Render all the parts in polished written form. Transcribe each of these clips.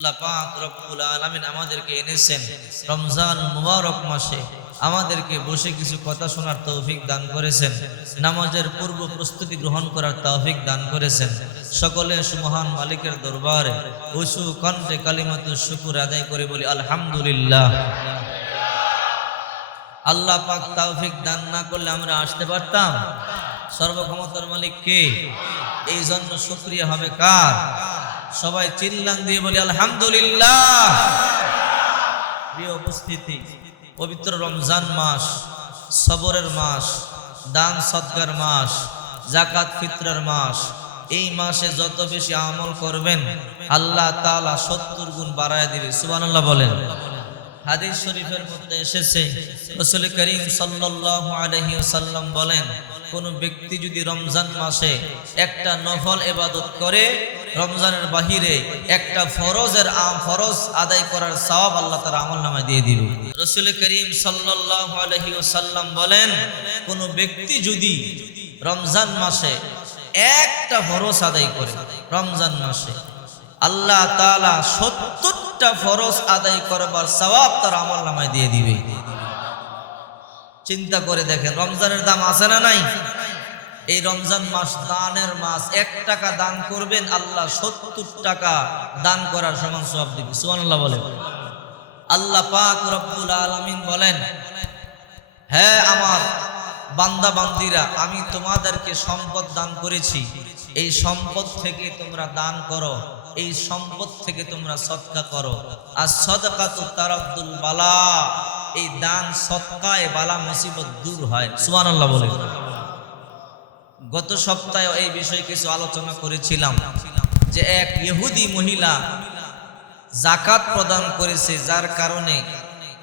আল্লাহ পাক রব্বুল আলামিন আমাদেরকে এনেছেন রমজান মুবারক মাসে, আমাদেরকে বসে কিছু কথা শোনার তৌফিক দান করেছেন, নামাজের পূর্ব প্রস্তুতি গ্রহণ করার তৌফিক দান করেছেন। সকলে সুমহান মালিকের দরবারে উঁচু কণ্ঠে কালিমাতুশ শুকর আদায় করে বলি আলহামদুলিল্লাহ। আল্লাহ পাক তৌফিক দান না করলে আমরা আসতে পারতাম? সর্বক্ষমতার মালিক কে? এই জন্য শুকরিয়া হবে কার? সবাই চিল্লান দিয়ে বলি আলহামদুলিল্লাহ। প্রিয় উপস্থিতি, পবিত্র রমজান মাস, সবরের মাস, দান সদকার মাস, যাকাত ফিতরার মাস। এই মাসে যত বেশি আমল করবেন আল্লাহ তাআলা 70 গুণ বাড়ায় দিবে। সুবহানাল্লাহ বলেন। হাদিস শরীফের মধ্যে এসেছে, রাসূল করিম সাল্লাল্লাহু আলাইহি ওয়াসাল্লাম বলেন, কোন ব্যক্তি যদি রমজান মাসে একটা নফল ইবাদত করে, রমজানের বাহিরে একটা ফরজ আদায় করার সওয়াব আল্লাহ তাআলা আমলনামায় দিয়ে দিবে। রাসূল করিম সাল্লাল্লাহু আলাইহি ওয়াসাল্লাম বলেন, কোন ব্যক্তি যদি রমজান মাসে একটা ফরজ আদায় করে, রমজান মাসে আল্লাহ তাআলা 70টা ফরজ আদায় করবার সওয়াব তার আমলনামায় দিয়ে দিবে। চিন্তা করে দেখেন, রমজানের দাম আছে না নাই? এই রমজান মাস দানের মাস। 1 টাকা দান করবেন, আল্লাহ 70 টাকা দান করার সমান সওয়াব দিবে। সুবহানাল্লাহ বলেন। আল্লাহ পাক রব্বুল আলামিন বলেন, হ্যাঁ আমার বান্দা বান্দিরা, আমি তোমাদেরকে সম্পদ দান করেছি, এই সম্পদ থেকে তোমরা দান করো, এই সম্পদ থেকে তোমরা সদকা করো। আর সাদাকাতু তারাদ্দুল বালা, এই দান সদকায় বালা মুসিবত দূর হয়। সুবহানাল্লাহ বলেন। গত সপ্তাহে এই বিষয়ে কিছু আলোচনা করেছিলাম যে এক ইহুদি মহিলা যাকাত প্রদান করেছে, যার কারণে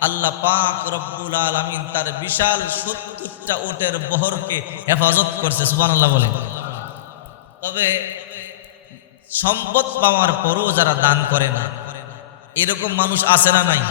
আল্লাহ পাক রব্বুল আলামিন তার বিশাল 70টা উটের বহরকে হেফাজত করছে। সুবহানাল্লাহ বলেন। তবে সম্পদ পাওয়ার পরও যারা দান করে না, এরকম মানুষ আছে না নাই?